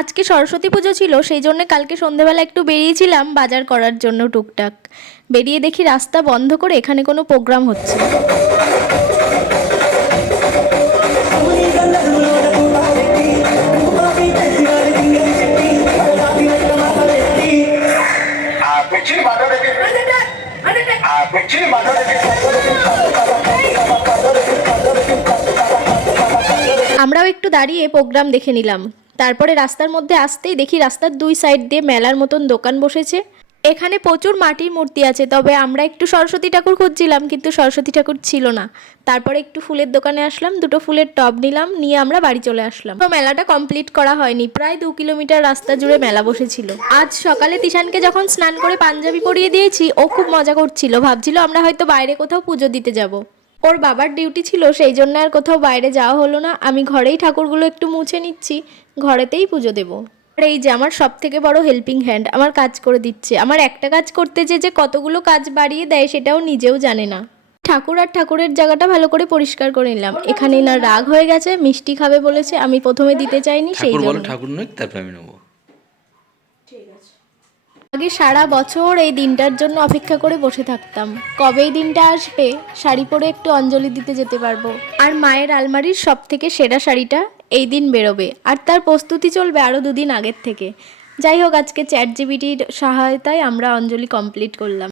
আজকে সরস্বতী পুজো ছিল, সেই জন্য কালকে সন্ধেবেলা একটু বেরিয়েছিলাম বাজার করার জন্য টুকটাক। বেরিয়ে দেখি রাস্তা বন্ধ করে এখানে কোনো প্রোগ্রাম হচ্ছে। আমরাও একটু দাঁড়িয়ে প্রোগ্রাম দেখে নিলাম। তারপরে রাস্তার মধ্যে আসতেই দেখি রাস্তার দুই সাইড দিয়ে মেলার মতন দোকান বসেছে। এখানে প্রচুর মাটির মূর্তি আছে, তবে আমরা একটু সরস্বতী ঠাকুর খুঁজছিলাম কিন্তু সরস্বতী ঠাকুর ছিল না। তারপরে একটু ফুলের দোকানে আসলাম, দুটো ফুলের টব নিলাম, নিয়ে আমরা বাড়ি চলে আসলাম। তো মেলাটা কমপ্লিট করা হয়নি, প্রায় 2 কিলোমিটার রাস্তা জুড়ে মেলা বসেছিল। আজ সকালে তিশানকে যখন স্নান করে পাঞ্জাবি পরিয়ে দিয়েছি, ও খুব মজা করছিল, ভাবছিল আমরা হয়তো বাইরে কোথাও পুজো দিতে যাব। ওর বাবার ডিউটি ছিল, সেই জন্য আর কোথাও বাইরে যাওয়া হলো না। আমি ঘরেই ঠাকুরগুলো একটু মুছে নিচ্ছি, ঘরেতেই পুজো দেবো। আর এই যে আমার সব থেকে বড় হেল্পিং হ্যান্ড আমার কাজ করে দিচ্ছে। আমার একটা কাজ করতে যে কতগুলো কাজ বাড়িয়ে দেয় সেটাও নিজেও জানে না। ঠাকুর আর ঠাকুরের জায়গাটা ভালো করে পরিষ্কার করে নিলাম। এখানে না রাগ হয়ে গেছে, মিষ্টি খাবে বলেছে, আমি প্রথমে দিতে চাইনি, সেই জন্য। ঠাকুর নয়, তারপর আমি নেবো। আগে সারা বছর এই দিনটার জন্য অপেক্ষা করে বসে থাকতাম, কবে এই দিনটা আসবে, শাড়ি পরে একটু অঞ্জলি দিতে যেতে পারবো। আর মায়ের আলমারির সব থেকে সেরা শাড়িটা এই দিন বেরোবে, আর তার প্রস্তুতি চলবে আরও 2 দিন আগের থেকে। যাই হোক, আজকে চ্যাট জিপিটির সহায়তায় আমরা অঞ্জলি কমপ্লিট করলাম।